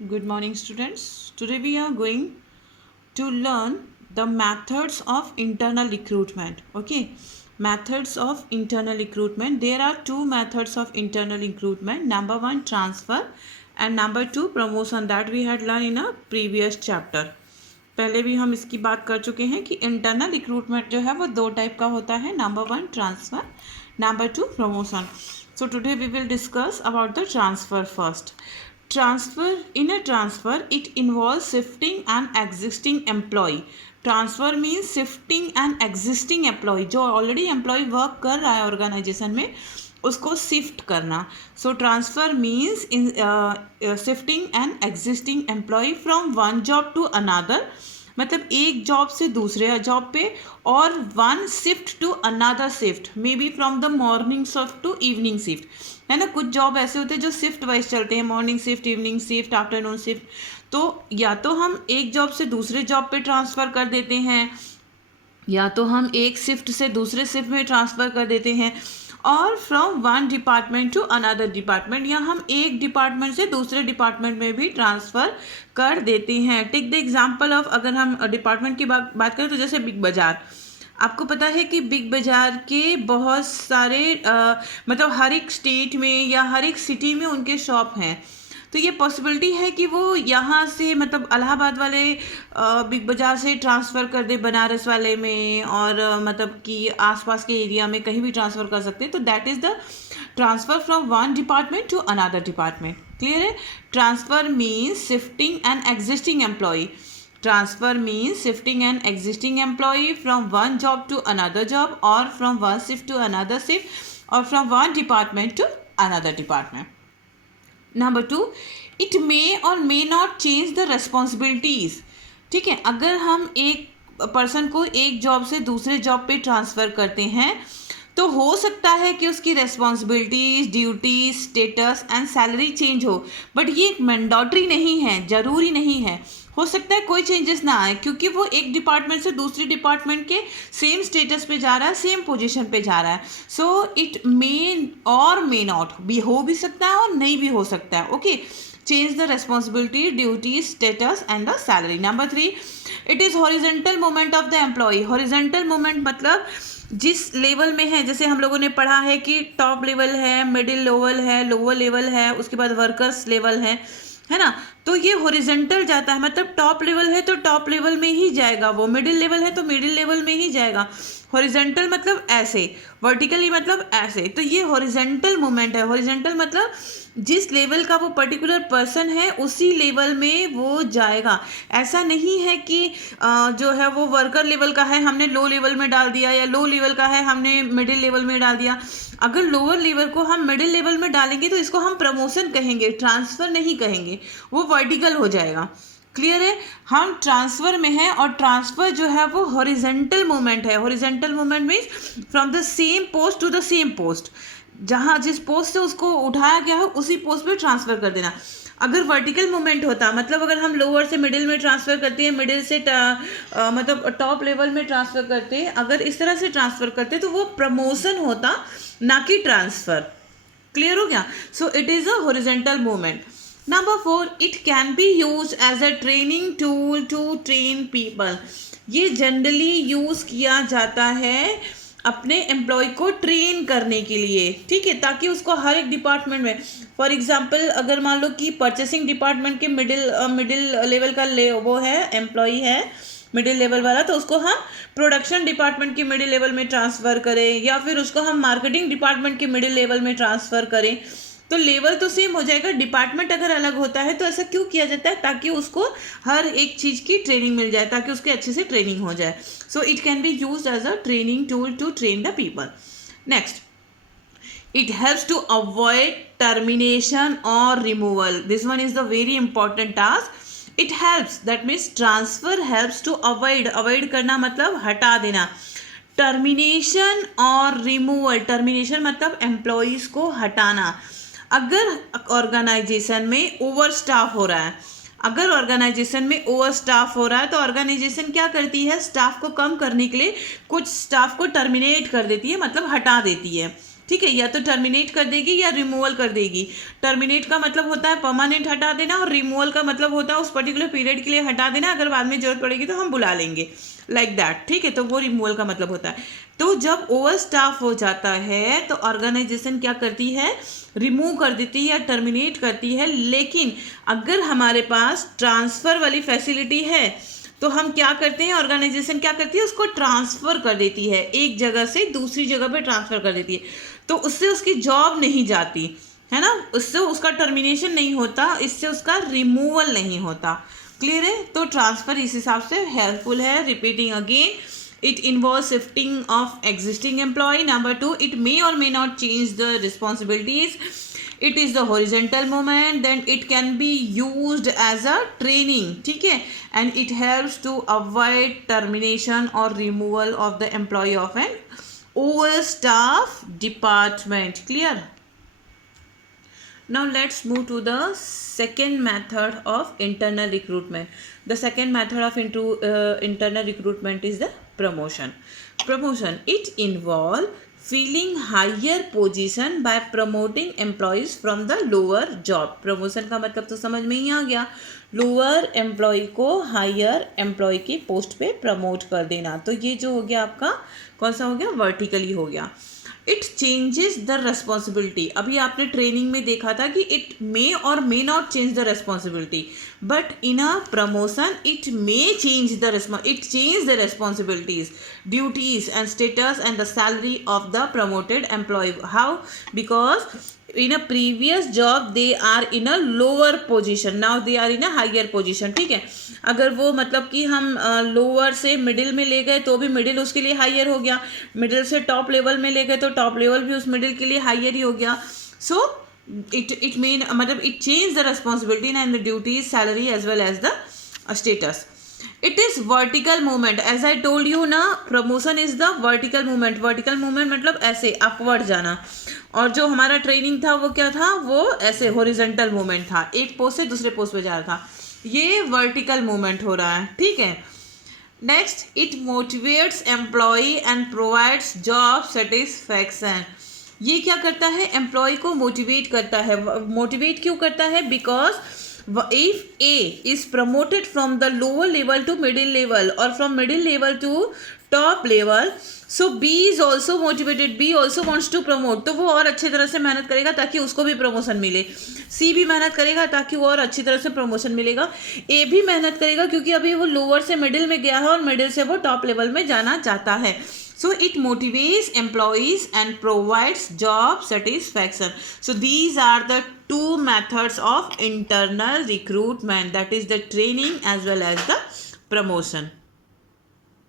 Good morning, students. Today we are going to learn the methods of internal recruitment. Okay, methods of internal recruitment. There are two methods of internal recruitment. Number one, transfer, and number two, promotion. That we had learned in a previous chapter. पहले भी हम इसकी बात कर चुके हैं कि internal recruitment जो है वो दो टाइप का होता है. Number one transfer, number two promotion. So today we will discuss about the transfer first. Transfer, in a transfer it involves shifting an existing employee. Transfer means shifting an existing employee, जो already employee work कर रहा है organization में, उसको shift करना. So transfer means in shifting an existing employee from one job to another, मतलब एक job से दूसरे जॉब पे, और one shift to another shift, may be from the morning shift to evening shift. है ना, कुछ जॉब ऐसे होते हैं जो शिफ्ट वाइज चलते हैं, morning shift, evening shift, afternoon shift. तो या तो हम एक जॉब से दूसरे जॉब पे ट्रांसफ़र कर देते हैं, या तो हम एक शिफ्ट से दूसरे शिफ्ट में ट्रांसफ़र कर देते हैं, और from one department to another department, या हम एक डिपार्टमेंट से दूसरे डिपार्टमेंट में भी ट्रांसफ़र कर देते हैं. टेक द एग्जांपल ऑफ, अगर हम डिपार्टमेंट की बात करें तो जैसे बिग बाज़ार. आपको पता है कि बिग बाज़ार के बहुत सारे मतलब हर एक स्टेट में या हर एक सिटी में उनके शॉप हैं. तो ये पॉसिबिलिटी है कि वो यहाँ से, मतलब इलाहाबाद वाले बिग बाज़ार से ट्रांसफ़र कर दे बनारस वाले में, और मतलब कि आसपास के एरिया में कहीं भी ट्रांसफ़र कर सकते हैं. तो that is the transfer from one department to another department. Clear है. Transfer means shifting an existing employee. Transfer means shifting an existing employee from one job to another job, or from one shift to another shift, or from one department to another department. Number two, it may or may not change the responsibilities. ठीक है, अगर हम एक person को एक job से दूसरे job पे ट्रांसफ़र करते हैं तो हो सकता है कि उसकी responsibilities, duties, status and salary change हो, बट ये मैंडेटरी नहीं है, ज़रूरी नहीं है. हो सकता है कोई चेंजेस ना आए, क्योंकि वो एक डिपार्टमेंट से दूसरे डिपार्टमेंट के सेम स्टेटस पे जा रहा है, सेम पोजीशन पे जा रहा है. सो इट मे और मे नॉट भी, हो भी सकता है और नहीं भी हो सकता है. Okay, change the responsibility, duties, status and the salary. Number three, it is horizontal movement of the employee. Horizontal movement मतलब जिस लेवल में है, जैसे हम लोगों ने पढ़ा है कि टॉप लेवल है, मिडिल लेवल है, लोअर लेवल है, उसके बाद वर्कर्स लेवल है ना. तो ये हॉरिजेंटल जाता है, मतलब टॉप लेवल है तो टॉप लेवल में ही जाएगा वो, मिडिल लेवल है तो मिडिल लेवल में ही जाएगा. हॉरिजेंटल मतलब ऐसे, वर्टिकली मतलब ऐसे. तो ये हॉरिजेंटल मूवमेंट है. हॉरिजेंटल मतलब जिस लेवल का वो पर्टिकुलर पर्सन है उसी लेवल में वो जाएगा. ऐसा नहीं है कि जो है वो वर्कर लेवल का है हमने लो लेवल में डाल दिया, या लो लेवल का है हमने मिडिल लेवल में डाल दिया. अगर लोअर लेवल को हम मिडिल लेवल में डालेंगे तो इसको हम प्रमोशन कहेंगे, ट्रांसफ़र नहीं कहेंगे, वो वर्टिकल हो जाएगा. क्लियर है. हम ट्रांसफ़र में हैं, और ट्रांसफ़र जो है वो हॉरिजेंटल मूवमेंट है. Horizontal movement means from the same post to the same post, जहाँ जिस पोस्ट से उसको उठाया गया है उसी पोस्ट पे ट्रांसफ़र कर देना. अगर वर्टिकल मूवमेंट होता, मतलब अगर हम लोअर से मिडिल में ट्रांसफ़र करते हैं, मिडिल से मतलब टॉप लेवल में ट्रांसफ़र करते हैं, अगर इस तरह से ट्रांसफ़र करते तो वो प्रमोशन होता, ना कि ट्रांसफ़र. क्लियर हो गया. So it is a horizontal movement. Number four, it can be use as a training tool to train people. ये जनरली यूज़ किया जाता है अपने एम्प्लॉय को ट्रेन करने के लिए. ठीक है, ताकि उसको हर एक डिपार्टमेंट में, फॉर एग्जांपल अगर मान लो कि परचेसिंग डिपार्टमेंट के मिडिल लेवल का वो है, एम्प्लॉय है मिडिल लेवल वाला, तो उसको हम प्रोडक्शन डिपार्टमेंट के मिडिल लेवल में ट्रांसफ़र करें, या फिर उसको हम मार्केटिंग डिपार्टमेंट के मिडिल लेवल में ट्रांसफ़र करें. तो लेवल तो सेम हो जाएगा, डिपार्टमेंट अगर अलग होता है तो ऐसा क्यों किया जाता है, ताकि उसको हर एक चीज़ की ट्रेनिंग मिल जाए, ताकि उसके अच्छे से ट्रेनिंग हो जाए. So it can be use as a training tool to train the people. Next, it helps to avoid termination or removal. This one is the very important task. It helps, that means transfer helps to avoid करना मतलब हटा देना. Termination और removal, termination मतलब employees को हटाना. अगर organisation में ओवर स्टाफ हो रहा है, अगर ऑर्गेनाइजेशन में ओवर स्टाफ हो रहा है तो ऑर्गेनाइजेशन क्या करती है, स्टाफ को कम करने के लिए कुछ स्टाफ को टर्मिनेट कर देती है, मतलब हटा देती है. ठीक है, या तो टर्मिनेट कर देगी या रिमूवल कर देगी। टर्मिनेट का मतलब होता है परमानेंट हटा देना, और रिमूवल का मतलब होता है उस पर्टिकुलर पीरियड के लिए हटा देना, अगर बाद में जरूरत पड़ेगी तो हम बुला लेंगे, लाइक दैट। ठीक है, तो वो रिमूवल का मतलब होता है। तो जब ओवर स्टाफ हो जाता है तो ऑर्गेनाइजेशन क्या करती है, रिमूव कर देती है या टर्मिनेट करती है। लेकिन अगर हमारे पास ट्रांसफ़र वाली फैसिलिटी है तो हम क्या करते हैं, ऑर्गेनाइजेशन क्या करती है, उसको ट्रांसफ़र कर देती है, एक जगह से दूसरी जगह पे ट्रांसफ़र कर देती है। तो उससे उसकी जॉब नहीं जाती है ना, उससे उसका टर्मिनेशन नहीं होता, इससे उसका रिमूवल नहीं होता। क्लियर है? तो ट्रांसफ़र इस हिसाब से हेल्पफुल है। Repeating again, it involves shifting of existing employee. Number 2, it may or may not change the responsibilities. It is the horizontal movement. Then it can be used as a training. ठीक है, and it helps to avoid termination or removal of the employee of an overstaff department. Clear? Now let's move to the second method of internal recruitment. The second method of internal recruitment is the promotion. Promotion, it involves filling higher position by promoting employees from the lower job. Promotion का मतलब तो समझ में ही आ गया, lower employ को higher employ की post पे promote कर देना। तो ये जो हो गया आपका कौन सा हो गया, वर्टिकली हो गया। It changes the responsibility. अभी आपने ट्रेनिंग में देखा था कि इट मे और may not change the responsibility, but in a promotion it may change the responsibilities, duties and status and the salary of the promoted employee. How? Because in a previous job they are in a lower position, now they are in a higher position. ठीक है, अगर वो मतलब कि हम lower से middle में ले गए तो भी मिडिल उसके लिए हायर हो गया, मिडिल से टॉप लेवल में ले गए तो टॉप लेवल भी उस मिडिल के लिए हायर ही हो गया। सो इट मीन मतलब it change the responsibility and the duties, salary as well as the status. It is vertical movement, as I told you ना, promotion is the vertical movement. Vertical movement मतलब ऐसे upward जाना, और जो हमारा training था वो क्या था, वो ऐसे हॉरिजॉन्टल मूवमेंट था, एक पोस्ट से दूसरे पोस्ट पे जा रहा था। ये वर्टिकल मूवमेंट हो रहा है। ठीक है, next, it motivates employee and provides job satisfaction. ये क्या करता है, एम्प्लॉय को मोटिवेट करता है। मोटिवेट क्यों करता है, because if A is promoted from the lower level to middle level or from middle level to top level, so B is also motivated, B also wants to promote, तो वो और अच्छी तरह से मेहनत करेगा ताकि उसको भी प्रमोशन मिले। C भी मेहनत करेगा ताकि वो और अच्छी तरह से प्रमोशन मिलेगा। A भी मेहनत करेगा क्योंकि अभी वो लोअर से मिडिल में गया है और मिडिल से वो टॉप लेवल में जाना चाहता है। So it motivates employees and provides job satisfaction. So these are the two methods of internal recruitment, that is the training as well as the promotion.